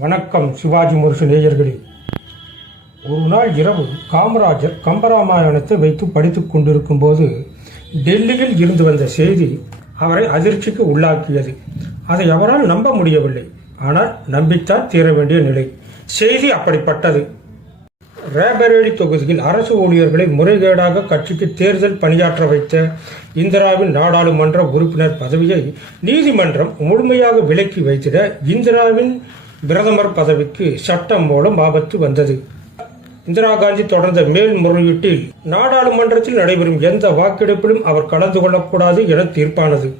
வணக்கம் சிவாஜி முரசு நேயர்களே. ஒரு நாள் இரவு காமராஜர் கம்பராமாயணத்தை வைத்து படித்துக் கொண்டிருக்கும் போது டெல்லியில் இருந்து வந்த செய்தி அவரை அதிர்ச்சிக்கு உள்ளாக்கியது. அதை அவரால் நம்ப முடியவில்லை. ஆனால் நம்பித்தான் தீர வேண்டிய நிலை. செய்தி அப்படிப்பட்டது. ரேபரேலி தொகுதியில் அரசு ஊழியர்களை முறைகேடாக கட்சிக்கு தேர்தல் பணியாற்ற வைத்த இந்திராவின் நாடாளுமன்ற உறுப்பினர் பதவியை நீதிமன்றம் முழுமையாக விலக்கி வைத்திட இந்திராவின் பிரதமர் பதவிக்கு சட்டம் மூலம் ஆபத்து வந்தது. இந்திரா காந்தி தொடர்ந்த மேல்முறையீட்டில் நாடாளுமன்றத்தில் நடைபெறும் எந்த வாக்கெடுப்பிலும் அவர் கலந்து கொள்ளக்கூடாது என தீர்ப்பானது.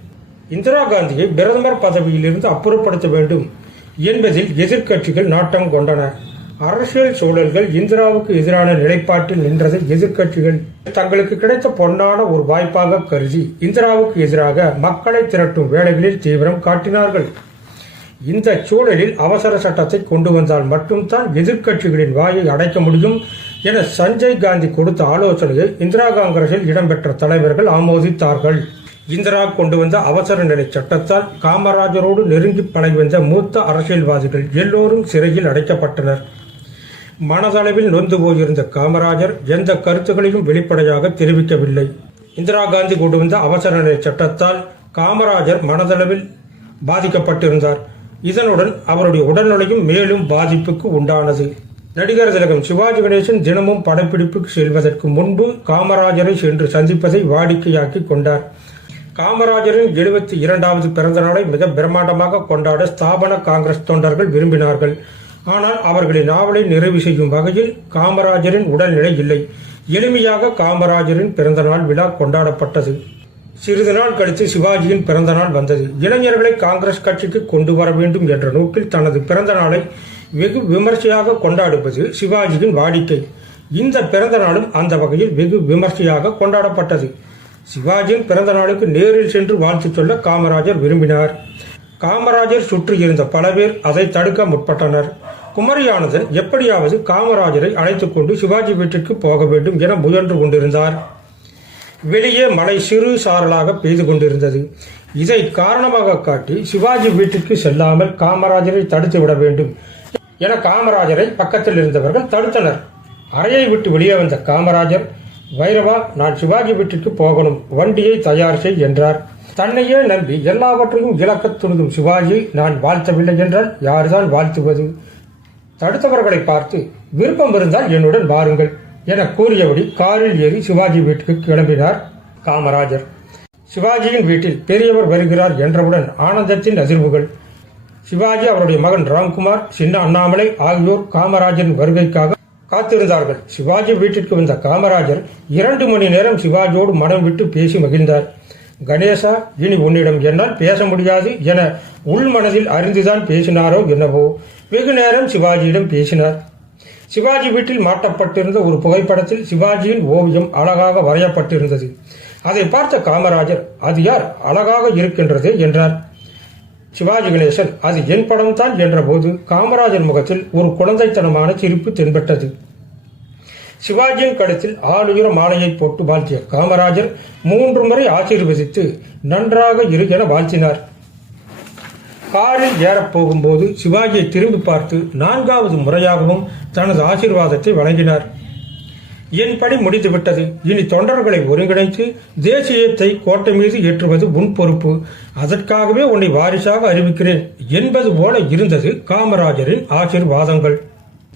இந்திரா காந்தியை பிரதமர் பதவியிலிருந்து அப்புறப்படுத்த வேண்டும் என்பதில் எதிர்க்கட்சிகள் நாட்டம் கொண்டன. அரசியல் சூழல்கள் இந்திராவுக்கு எதிரான நிலைப்பாட்டில் நின்றதை எதிர்க்கட்சிகள். தங்களுக்கு கிடைத்த பொன்னான ஒரு வாய்ப்பாக கருதி இந்திராவுக்கு எதிராக மக்களை திரட்டும் வேலைகளில் தீவிரம் காட்டினார்கள். இந்த சூழலில் அவசர சட்டத்தை கொண்டு வந்தால் மட்டும்தான் எதிர்க்கட்சிகளின் வாயை அடைக்க முடியும் என சஞ்சய் காந்தி கொடுத்த ஆலோசனையை இந்திரா காங்கிரஸில் இடம்பெற்ற தலைவர்கள் ஆமோதித்தார்கள். இந்திரா கொண்டு வந்த அவசர நிலை சட்டத்தால் காமராஜரோடு நெருங்கி பழகி வந்த மூத்த அரசியல்வாதிகள் எல்லோரும் சிறையில் அடைக்கப்பட்டனர். மனதளவில் நொந்து போயிருந்த காமராஜர் எந்த கருத்துக்களையும் வெளிப்படையாக தெரிவிக்கவில்லை. இந்திரா காந்தி கொண்டு வந்த அவசர நிலை சட்டத்தால் காமராஜர் மனதளவில் பாதிக்கப்பட்டிருந்தார். இதனுடன் அவருடைய உடல்நிலையும் மேலும் பாதிப்புக்கு உண்டானது. நடிகர் திலகம் சிவாஜி கணேசன் தினமும் படப்பிடிப்புக்கு செல்வதற்கு முன்பு காமராஜரை சென்று சந்திப்பதை வாடிக்கையாக்கி கொண்டார். காமராஜரின் எழுபத்தி இரண்டாவது பிறந்த நாளை மிக பிரம்மாண்டமாக கொண்டாட ஸ்தாபன காங்கிரஸ் தொண்டர்கள் விரும்பினார்கள். ஆனால் அவர்களின் நாவலை நிறைவு செய்யும் வகையில் காமராஜரின் உடல்நிலை இல்லை. எளிமையாக காமராஜரின் பிறந்தநாள் விழா கொண்டாடப்பட்டது. சிறிது நாள் கழித்து சிவாஜியின் பிறந்த நாள் வந்தது. இளைஞர்களை காங்கிரஸ் கட்சிக்கு கொண்டு வர வேண்டும் என்ற நோக்கில் தனது பிறந்த நாளை வெகு விமர்சையாக கொண்டாடுவது சிவாஜியின் வாடிக்கை. இந்த பிறந்த நாளும் அந்த வகையில் வெகு விமர்சையாக கொண்டாடப்பட்டது. சிவாஜியின் பிறந்த நாளுக்கு நேரில் சென்று வாழ்த்து சொல்ல காமராஜர் விரும்பினார். காமராஜர் சுற்றியிருந்த பல பேர் அதை தடுக்க முற்பட்டனர். குமரியானந்தன் எப்படியாவது காமராஜரை அழைத்துக் கொண்டு சிவாஜி வீட்டிற்கு போக வேண்டும் என முயன்று கொண்டிருந்தார். வெளியே மழை சிறு சாரலாக பெய்து கொண்டிருந்தது. இதை காரணமாக காட்டி சிவாஜி வீட்டிற்கு செல்லாமல் காமராஜரை தடுத்து விட வேண்டும் என காமராஜரை பக்கத்தில் இருந்தவர்கள் தடுத்தனர். அறையை விட்டு வெளியே வந்த காமராஜர் வைரவா நான் சிவாஜி வீட்டிற்கு போகணும் வண்டியை தயார் செய் என்றார். தன்னையே நம்பி எல்லாவற்றையும் இழக்க துணிதும் சிவாஜி நான் வாழ்த்தவில்லை என்றால் யார்தான் வாழ்த்துவது? தடுத்தவர்களை பார்த்து விருப்பம் இருந்தால் என்னுடன் வாருங்கள். என கூறியபடி காரில் ஏறி சிவாஜி வீட்டுக்கு கிளம்பினார் காமராஜர். சிவாஜியின் வீட்டில் பெரியவர் வருகிறார் என்றவுடன் ஆனந்தத்தின் அதிர்வுகள். சிவாஜி அவருடைய மகன் ராம்குமார் சின்ன அண்ணாமலை ஆகியோர் காமராஜரின் வருகைக்காக காத்திருந்தார்கள். சிவாஜி வீட்டிற்கு வந்த காமராஜர் இரண்டு மணி நேரம் சிவாஜியோடு மனம் விட்டு பேசி மகிழ்ந்தார். கணேசா இனி உன்னிடம் என்னால் பேச முடியாது என உள்மனதில் அறிந்துதான் பேசினாரோ என்னவோ. வெகு நேரம் சிவாஜியிடம் பேசினார். சிவாஜி வீட்டில் மாட்டப்பட்டிருந்த ஒரு புகைப்படத்தில் சிவாஜியின் ஓவியம் அழகாக வரையப்பட்டிருந்தது. அதை பார்த்த காமராஜர் அது யார்? அழகாக இருக்கின்றது என்றார். சிவாஜி கணேசன் அது என் படம்தான் என்றபோது காமராஜர் முகத்தில் ஒரு குழந்தைத்தனமான சிரிப்பு தென்பட்டது. சிவாஜியின் கழுத்தில் ஆளுயர மாலையை போட்டு வாழ்த்திய காமராஜர் மூன்று முறை ஆசீர்வதித்து நன்றாக இரு என வாழ்த்தினார். காரில் ஏறப் போகும்போது சிவாஜியை திரும்பி பார்த்து நான்காவது முறையாகவும் தனது ஆசீர்வாதத்தை வழங்கினார். என் பணி முடிந்துவிட்டது. இனி தொண்டர்களை ஒருங்கிணைத்து தேசியத்தை கோட்டை மீது ஏற்றுவது உன் பொறுப்பு. அதற்காகவே உன்னை வாரிசாக அறிவிக்கிறேன் என்பது போல இருந்தது காமராஜரின் ஆசீர்வாதங்கள்.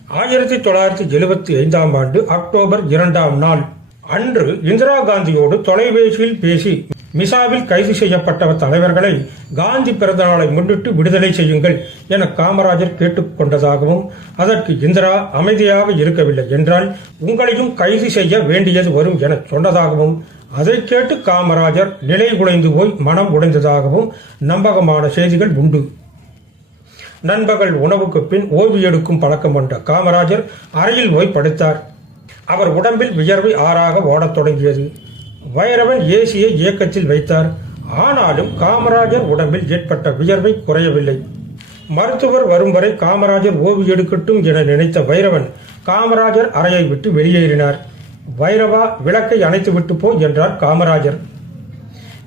ஆயிரத்தி தொள்ளாயிரத்தி எழுபத்தி ஐந்தாம் ஆண்டு அக்டோபர் இரண்டாம் நாள். அன்று இந்திரா காந்தியோடு தொலைபேசியில் பேசி மிசாவில் கைது செய்யப்பட்ட தலைவர்களை காந்தி பிறந்த நாளை முன்னிட்டு விடுதலை செய்யுங்கள் என காமராஜர் கேட்டுக்கொண்டதாகவும் அதற்கு இந்திரா அமைதியாக இருக்கவில்லை என்றால் உங்களையும் கைது செய்ய வேண்டியது வரும் என சொன்னதாகவும் அதை கேட்டு காமராஜர் நிலை குலைந்து போய் மனம் உடைந்ததாகவும் நம்பகமான செய்திகள் உண்டு. நண்பகல் உணவுக்கு பின் ஓய்வு எடுக்கும் பழக்கம் கொண்ட காமராஜர் அறையில் போய் படுத்தார். அவர் உடம்பில் வியர்வை ஆறாக ஓடத் தொடங்கியது. வைரவன் ஏசியை இயக்கத்தில் வைத்தார். ஆனாலும் காமராஜர் உடம்பில் ஏற்பட்ட வியர்வை குறையவில்லை. மருத்துவர் வரும் வரை காமராஜர் ஓய்வு எடுக்கட்டும் என நினைத்த வைரவன் காமராஜர் அறையை விட்டு வெளியேறினார். வைரவா விளக்கை அணைத்துவிட்டு போ என்றார் காமராஜர்.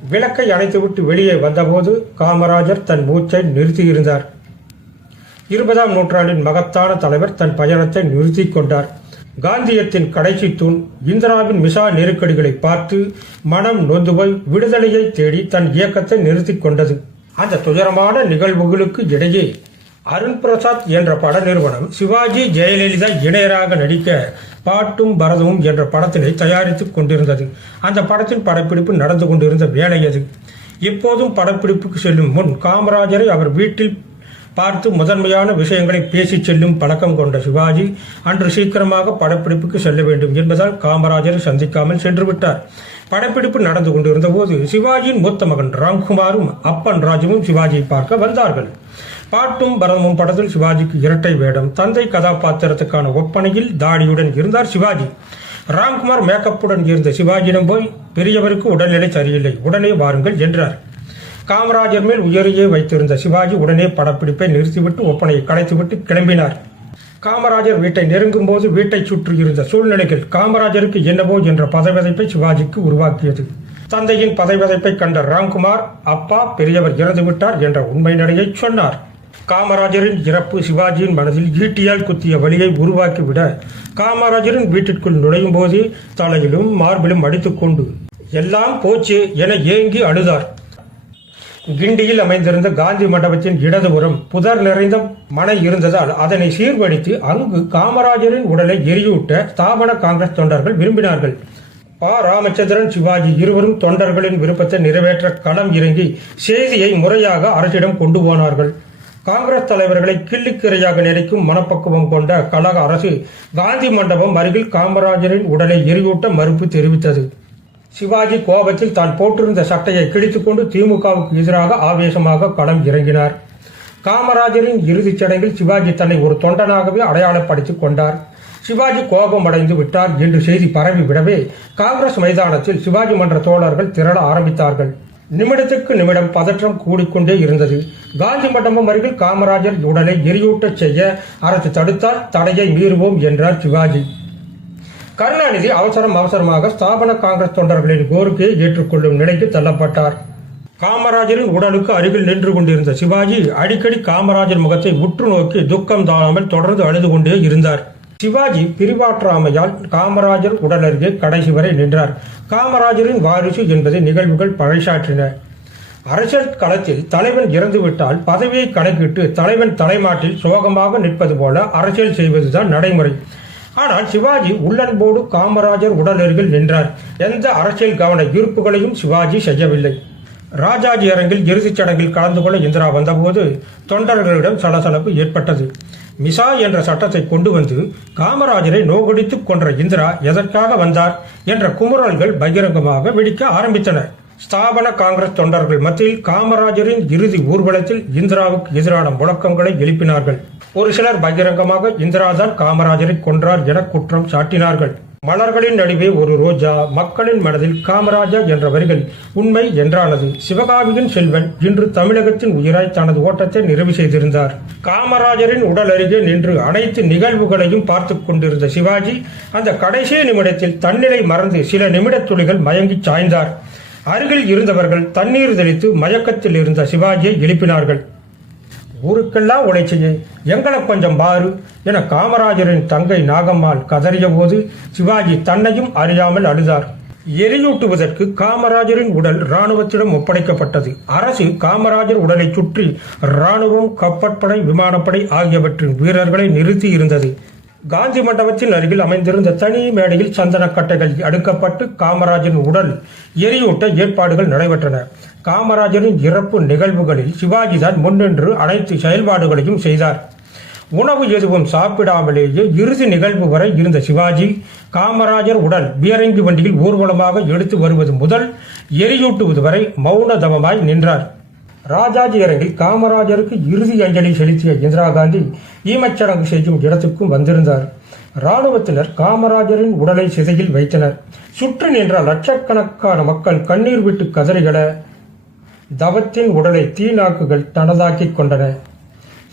விளக்கை அணைத்துவிட்டு வெளியே வந்தபோது காமராஜர் தன் மூச்சை நிறுத்தியிருந்தார். இருபதாம் நூற்றாண்டின் மகத்தான தலைவர் தன் பயணத்தை நிறுத்தி கொண்டார். காந்தியத்தின் கடைசி தூண் இந்திராவின் மிசா நெருக்கடிகளை பார்த்து மனம் நொந்து போய் விடுதலையை தேடி தன் இயக்கத்தை நிறுத்தி கொண்டது. அந்த துயரமான நிகழ்வுகளுக்கு இடையே அருண் பிரசாத் என்ற பட நிறுவனம் சிவாஜி ஜெயலலிதா இணையராக நடிக்க பாட்டும் பரதமும் என்ற படத்தினை தயாரித்துக் கொண்டிருந்தது. அந்த படத்தின் படப்பிடிப்பு நடந்து கொண்டிருந்த வேலை அது. எப்போதும் படப்பிடிப்புக்கு செல்லும் முன் காமராஜரை அவர் வீட்டில் பார்த்து முதன்மையான விஷயங்களை பேசிச் செல்லும் பழக்கம் கொண்ட சிவாஜி அன்று சீக்கிரமாக படப்பிடிப்புக்கு செல்ல வேண்டும் என்பதால் காமராஜரை சந்திக்காமல் சென்று விட்டார். படப்பிடிப்பு நடந்து கொண்டிருந்த போது சிவாஜியின் மூத்த மகன் ராம்குமாரும் அப்பன் ராஜுவும் சிவாஜியை பார்க்க வந்தார்கள். பாட்டும் பரதமும் படத்தில் சிவாஜிக்கு இரட்டை வேடம் தந்தை கதாபாத்திரத்துக்கான ஒப்பனையில் தாடியுடன் இருந்தார் சிவாஜி. ராம்குமார் மேக்கப்புடன் இருந்த சிவாஜியிடம் போய் பெரியவருக்கு உடல்நிலை சரியில்லை உடனே வாருங்கள் என்றார். காமராஜர் மேல் உயரையே வைத்திருந்த சிவாஜி உடனே படப்பிடிப்பை நிறுத்திவிட்டு ஒப்பனையை கலைத்துவிட்டு கிளம்பினார். காமராஜர் வீட்டை நெருங்கும் போது வீட்டை சுற்றி இருந்த சூழ்நிலைகள் காமராஜருக்கு என்னவோ என்ற பதவிதைப்பை சிவாஜிக்கு உருவாக்கியது. தந்தையின் பதவிதைப்பை கண்ட ராம்குமார் அப்பா பெரியவர் இறந்துவிட்டார் என்ற உண்மை நிலையை சொன்னார். காமராஜரின் இறப்பு சிவாஜியின் மனதில் ஈட்டியால் குத்திய வழியை உருவாக்கிவிட காமராஜரின் வீட்டிற்குள் நுழையும் போது தலையிலும் மார்பிலும் அடித்துக்கொண்டு எல்லாம் போச்சு என ஏங்கி அழுதார். கிண்டியில் அமைந்திருந்த காந்தி மண்டபத்தின் இடதுபுறம் புதர் நிறைந்த மனை இருந்ததால் அதனை சீர்படுத்தி அங்கு காமராஜரின் உடலை எரியூட்ட ஸ்தாபன காங்கிரஸ் தொண்டர்கள் விரும்பினார்கள். பா. ராமச்சந்திரன் சிவாஜி இருவரும் தொண்டர்களின் விருப்பத்தை நிறைவேற்ற களம் இறங்கி செய்தியை முறையாக அரசிடம் கொண்டு போனார்கள். காங்கிரஸ் தலைவர்களை கிள்ளிக்கிரையாக நினைக்கும் மனப்பக்குவம் கொண்ட கழக அரசு காந்தி மண்டபம் அருகில் காமராஜரின் உடலை எரியூட்ட மறுப்பு தெரிவித்தது. சிவாஜி கோபத்தில் தான் போட்டிருந்த சட்டையை கிழித்துக்கொண்டு திமுகவுக்கு எதிராக ஆவேசமாக களம் இறங்கினார். காமராஜரின் இறுதிச் சடங்கில் சிவாஜி தன்னை ஒரு தொண்டனாகவே அடையாளப்படுத்திக் கொண்டார். சிவாஜி கோபம் அடைந்து விட்டார் என்று செய்தி பரவி விடவே காங்கிரஸ் மைதானத்தில் சிவாஜி மன்ற தோழர்கள் திரள ஆரம்பித்தார்கள். நிமிடத்துக்கு நிமிடம் பதற்றம் கூடிக்கொண்டே இருந்தது. காந்தி மண்டபம் அருகில் காமராஜர் உடலை எரியூட்டச் செய்ய அரசு தடுத்தால் தடையை மீறுவோம் என்றார் சிவாஜி. கருணாநிதி அவசரம் அவசரமாக ஸ்தாபன காங்கிரஸ் தொண்டர்களின் கோரிக்கையை ஏற்றுக்கொள்ளும் நிலைக்கு தள்ளப்பட்டார். காமராஜரின் உடலுக்கு அருகில் நின்று கொண்டிருந்த சிவாஜி அடிக்கடி காமராஜர் முகத்தை உற்று நோக்கி துக்கம் தாழாமல் தொடர்ந்து அழுது கொண்டே இருந்தார். சிவாஜி பிரிவாற்றாமையால் காமராஜர் உடல் அருகே கடைசி வரை நின்றார். காமராஜரின் வாரிசு என்பதை நிகழ்வுகள் பறைசாற்றின. அரசியல் களத்தில் தலைவன் இறந்துவிட்டால் பதவியை கணக்கிட்டு தலைவன் தலைமாட்டில் சோகமாக நிற்பது போல அரசியல் செய்வதுதான் நடைமுறை. ஆனால் சிவாஜி உள்ளன்போடு காமராஜர் உடல் அருகில் நின்றார். எந்த அரசியல் கவன ஈர்ப்புகளையும் சிவாஜி செய்யவில்லை. ராஜாஜி அரங்கில் இறுதிச் சடங்கில் கலந்து கொள்ள இந்திரா வந்தபோது தொண்டர்களிடம் சலசலப்பு ஏற்பட்டது. மிசா என்ற சட்டத்தை கொண்டு வந்து காமராஜரை நோகடித்துக் கொன்ற இந்திரா எதற்காக வந்தார் என்ற குமுறல்கள் பகிரங்கமாக வெடிக்க ஆரம்பித்தன. ஸ்தாபன காங்கிரஸ் தொண்டர்கள் மத்தியில் காமராஜரின் இறுதி ஊர்வலத்தில் இந்திராவுக்கு எதிரான முழக்கங்களை எழுப்பினார்கள். ஒரு சிலர் பகிரங்கமாக இந்திராதான் காமராஜரை கொன்றார் என குற்றம் சாட்டினார்கள். மலர்களின் நடுவே ஒரு ரோஜா மக்களின் மனதில் காமராஜா என்ற வரிகள் உண்மை என்றானது. சிவகாமியின் செல்வன் இன்று தமிழகத்தின் உயிராய் தனது ஓட்டத்தை நிறைவு செய்திருந்தார். காமராஜரின் உடல் அருகே நின்று அனைத்து நிகழ்வுகளையும் பார்த்து கொண்டிருந்த சிவாஜி அந்த கடைசி நிமிடத்தில் தன்னிலை மறந்து சில நிமிடத் துளிகள் மயங்கிச் சாய்ந்தார். அருகில் இருந்தவர்கள் தண்ணீர் தெளித்து மயக்கத்தில் இருந்த சிவாஜியை எழுப்பினார்கள். ஊருக்கெல்லாம் உழைச்சியே எங்களை கொஞ்சம் பாரு. என காமராஜரின் தங்கை நாகம்மாள் கதறிய போது சிவாஜி தன்னையும் அறியாமல் அழுதார். எரியூட்டுவதற்கு காமராஜரின் உடல் ராணுவத்திடம் ஒப்படைக்கப்பட்டது. அரசு காமராஜர் உடலை சுற்றி ராணுவம் கப்பற்படை விமானப்படை ஆகியவற்றின் வீரர்களை நிறுத்தி இருந்தது. காந்தி மண்டபத்தின் அருகில் அமைந்திருந்த தனி மேடையில் சந்தனக்கட்டைகள் அடுக்கப்பட்டு காமராஜின் உடல் எரியூட்ட ஏற்பாடுகள் நடைபெற்றன. காமராஜரின் இறப்பு நிகழ்வுகளில் சிவாஜிதான் முன்னின்று அனைத்து செயல்பாடுகளையும் செய்தார். உணவு எதுவும் சாப்பிடாமலேயே இறுதி நிகழ்வு வரை இருந்த சிவாஜி காமராஜர் உடல் பீரங்கி வண்டியில் ஊர்வலமாக எடுத்து வருவது முதல் எரியூட்டுவது வரை மௌன தவமாய் நின்றார். ராஜாஜி அரங்கில் காமராஜருக்கு இறுதி அஞ்சலி செலுத்திய இந்திரா காந்தி ஈமச்சடங்கு செய்யும் இடத்துக்கும் வந்திருந்தார். ராணுவத்தினர் காமராஜரின் உடலை சிதையில் வைத்தனர். சுற்றி நின்ற லட்சக்கணக்கான மக்கள் கண்ணீர் விட்டு கதறிகள தவத்தின் உடலை தீநாக்குகள் தனதாக்கிக் கொண்டன.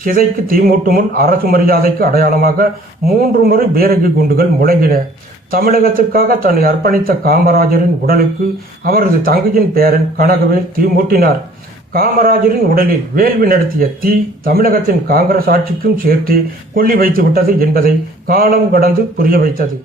சிதைக்கு தீமூட்டு முன் அரசு மரியாதைக்கு அடையாளமாக மூன்று முறை பீரங்கி குண்டுகள் முழங்கின. தமிழகத்துக்காக தன்னை அர்ப்பணித்த காமராஜரின் உடலுக்கு அவரது தங்கையின் பேரன் கனகவேல் தீமூட்டினார். காமராஜரின் உடலில் வேள்வி நடத்திய தீ தமிழகத்தின் காங்கிரஸ் ஆட்சிக்கும் சேர்த்து கொல்லி வைத்துவிட்டது என்பதை காலம் கடந்து புரிய வைத்தது.